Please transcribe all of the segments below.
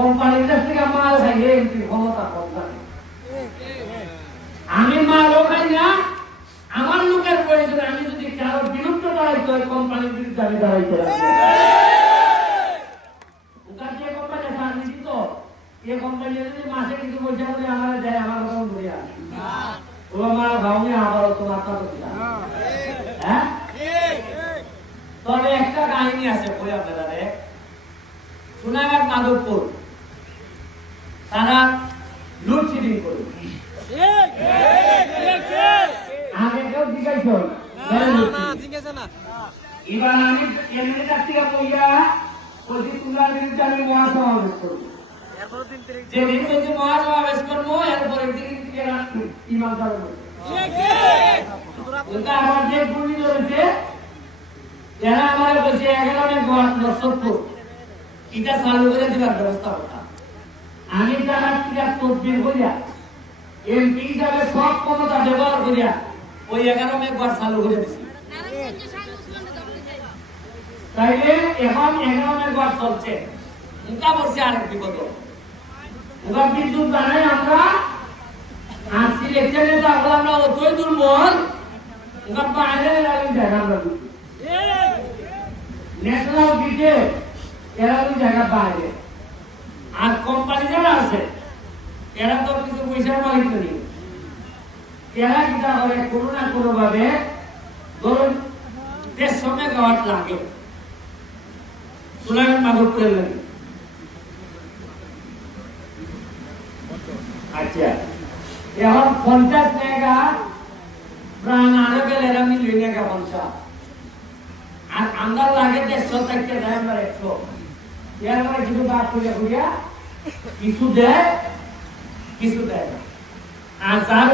কোম্পানির কাছ থেকে মাল খাইয়ে এমপি ক্ষমতা কম থাকে। আমি মালও খাই না, আমার লোকের প্রয়োজনে আমি যদি কারো বিরুদ্ধে দাঁড়াইতে হয় কোম্পানির বিরুদ্ধে আমি দাঁড়াইতে ওখান যে কোম্পানি সার্ভিস তো এই কোম্পানি যদি মাসে কিছু পয়সা করে আমার দেয় আমার কথা বলিয়া ও আমার ভাবনি আবার তোমার কথা হ্যাঁ। তবে একটা কাহিনী আছে বই আপনাদের সোনাঘাট মাধবপুর তারা লোডশেডিং করে আগে কেউ জিজ্ঞাসা এবার আমি এমনি কাছ থেকে বইয়া প্রতি তুলার বিরুদ্ধে আমি মহাসমাবেশ করবো যেদিন বলছি মহাসমাবেশ করবো এরপরের দিন থেকে ইমাম সাহেব আমার যে গুলি ধরেছে এরা আমার বলছে 11 এটা চালু করে দেওয়ার ব্যবস্থা করতাম আমি তারা টিকা তদবির করিয়া এমপি হিসাবে সব ক্ষমতা ব্যবহার করিয়া ওই 11 ঘর চালু করে দিচ্ছি। তাইলে এখন 11 ঘর চলছে এটা বলছে আরেক বিপদ ওরা বিদ্যুৎ জানাই আমরা আর সিলেকশনে তো আমরা অতই দুর্বল ওরা বাইরে লাগি জায়গা আমরা ন্যাশনাল গ্রিডে এরা ওই জায়গা বাইরে আর কোম্পানি যারা আছে এরা তো কিছু পয়সার মালিক নেই এরা কিটা করে কোনো না কোনো ভাবে ধরুন 150 মেগাওয়াট লাগে সোনাঘাট মাধবপুরের লাগে। আচ্ছা এখন 50 মেগা প্রাণ আরো গেলে এরা মিলিয়ে মেগা 50 আর আমরা লাগে 150 থেকে দেয় আমরা 100 এর মানে কিছু বাদ করিয়া করিয়া কিছু দেয় কিছু দেয় না আর যার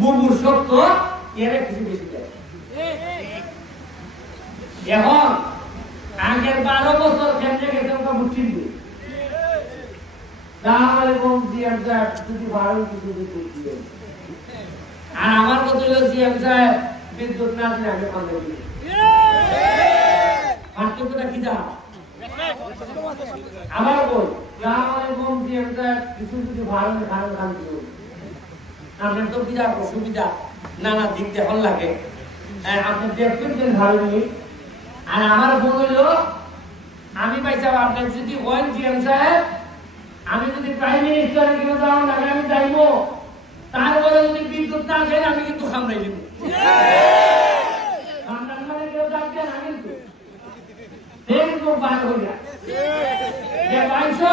বুবুর শক্ত এরা কিছু বেশি দেয়। এখন আগের 12 বছর কেমনে গেছে ওটা বুঝছি আর আমার কথা হলো সিএম সাহেব বিদ্যুৎ না দিলে আগে পাল্টে দিবে পার্থক্যটা কি জানা আমার বল সিএম সাহেব কিছু যদি ভালো খান খান দিল আপনার তো বিরাট অসুবিধা নানা দিক দেখার লাগে আপনি দেখবেন ভালো নেই আর আমার বোন হইলো আমি পাইছাব আপনার যদি ওয়ান সিএম সাহেব আমি যদি প্রাইম মিনিস্টারের কিনা যাওয়ার আগে আমি যাইব তারপরে যদি বিদ্যুৎ না দেন আমি কিন্তু সামলাই দেব মানে কেউ ডাকবেন আমি কিন্তু বাদ হইয়া যে পাইছো